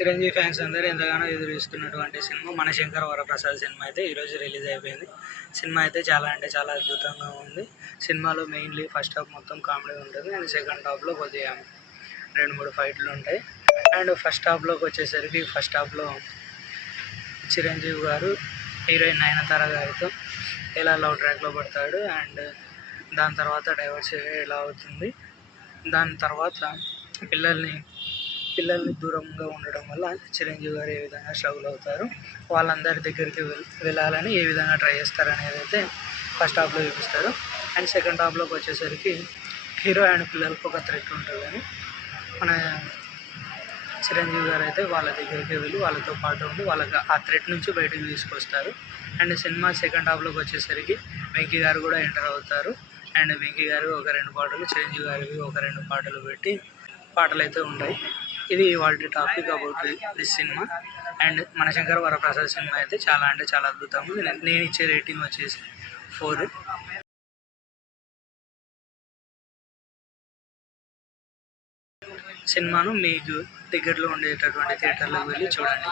Chiranjeevi fans అందరూ ఎంతగానో ఎదురు చూస్తున్నటువంటి సినిమా మన శంకర్ వరప్రసాద్ సినిమా అయితే ఈరోజు రిలీజ్ అయిపోయింది. సినిమా అయితే చాలా అంటే చాలా అద్భుతంగా ఉంది. సినిమాలో మెయిన్లీ ఫస్ట్ హాఫ్ మొత్తం కామెడీ ఉంటుంది అండ్ సెకండ్ హాఫ్లో కొద్దిగా 2-3 ఫైట్లు ఉంటాయి. అండ్ ఫస్ట్ హాఫ్లో చిరంజీవి గారు హీరోయిన్ నయనతార గారితో ఎలా లవ్ ట్రాక్లో పడతాడు అండ్ దాని తర్వాత డైవర్స్ ఎలా అవుతుంది. దాని తర్వాత పిల్లల్ని దూరంగా ఉండడం వల్ల చిరంజీవి గారు ఏ విధంగా స్ట్రగుల్ అవుతారు, వాళ్ళందరి దగ్గరికి వెళ్ళాలని ఏ విధంగా ట్రై చేస్తారు అనేది అయితే ఫస్ట్ హాఫ్లో చూపిస్తారు. అండ్ సెకండ్ హాఫ్లోకి వచ్చేసరికి హీరో అండ్ పిల్లలకు ఒక థ్రెట్ ఉంటుందని మన చిరంజీవి గారు అయితే వాళ్ళ దగ్గరికి వెళ్ళి వాళ్ళతో పాటు ఉండి వాళ్ళకి ఆ థ్రెట్ నుంచి బయటకు తీసుకొస్తారు. అండ్ సినిమా సెకండ్ హాఫ్లోకి వచ్చేసరికి వెంకీ గారు కూడా ఎంటర్ అవుతారు. అండ్ వెంకీ గారు ఒక 2 పాటలు, చిరంజీవి గారికి ఒక 2 పాటలు పెట్టి పాటలు అయితే ఉంటాయి. ఇది వాళ్ళ topic about this cinema. And మన శంకర్ వరప్రసాద్ సినిమా అయితే చాలా అంటే చాలా అద్భుతంగా. నేను ఇచ్చే రేటింగ్ వచ్చేసి 4. సినిమాను మీకు దగ్గరలో ఉండేటటువంటి థియేటర్లకు వెళ్ళి చూడండి.